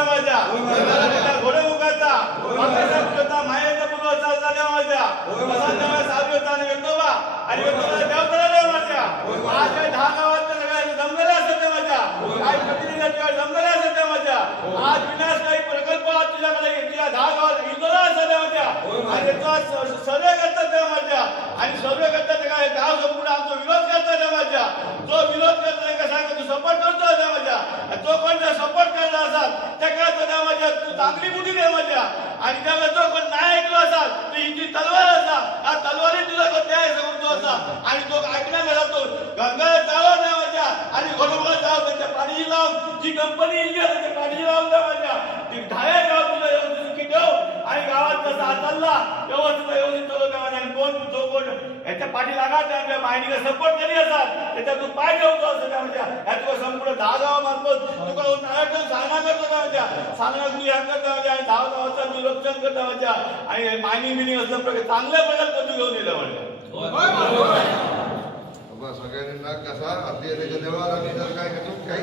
देवा माझ्या घोडेमुखाचा मातेचा मायेचा पूर्वचा देवा माझ्या वसंतराव साहेबांचा आणि वेतोबा आणि वेतोबाला देवतळा देवा माझ्या आज काही 10 गावात सगळ्यांनी जमलेले असते माझ्या काही प्रतिनिधी जमलेले असते माझ्या आज विनाशकारी प्रकल्प तुझ्याकडे तुझ्या 10 गावात इजोला असते माझ्या आणि तो सर्वे करतात देवा माझ्या आणि सर्वे करतात काय गाव संपूर्ण आमचा विरोध करतात माझ्या तो विरोध करताना का सांग तू सपोर्ट करतो देवा माझ्या तो कोण सपोर्ट करणार असाल त्या काय तो देवा माझ्या तू चांगली बुद्धी दे माझ्या आणि त्याला जो कोण नाही ऐकलो असाल तर ही तलवार असा या तलवारी तुला तो त्या समजतो असा आणि तो ऐकण्याला जातो गंगा चालव नाही माझ्या आणि घोडमुखा चालव त्यांच्या पाणी लावून जी कंपनी येईल त्याच्या पाणी लावून द्या माझ्या ती ढाळे गाव तुला व्यवस्थित सुखी ठेव आणि गावात कसा चालला व्यवस्थित चालवता माझ्या आणि कोण जो कोण याच्या पाठी लागा त्या माहितीला सपोर्ट करी असाल त्याच्या तू पाय ठेवतो असं त्या माझ्या ह्या संपूर्ण 10 गावामार्फत तुका सांगणार करतो त्या माझ्या सांगणार तुम्ही ह्या करता माझ्या आणि 10 गावाचा निरीक्षण करता माझ्या आणि मायनिंग मिनिंग असल्या प्रकारे चांगल्या प्रकारे तू घेऊन येलं म्हणजे सगळ्यांना कसा आपली देवाला जर काय